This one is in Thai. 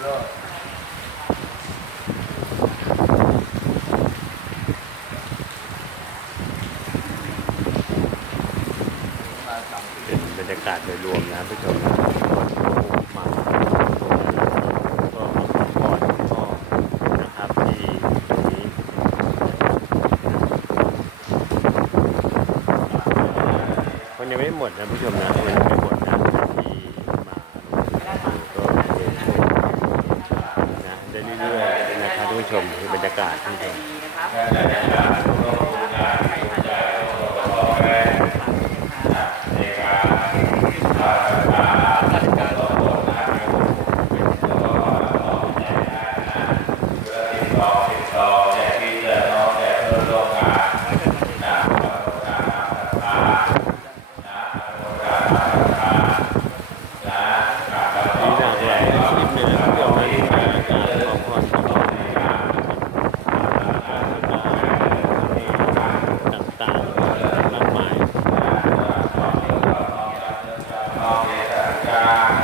เป็นบรรยากาศโดยรวมนะผู้ชมนะมาก็มาขอพรพ่อนะครับที่ตรงนี้คนยังไม่หมดนะผู้ชมนะคนยังไม่หมดนะที่มาก็เดินชมนะได้เรื่อยนะครับผู้ชมคือบรรยากาศผู้ชมมีหลากหลายอาชีพเลยนะพี่อ๋อ เวสัจจา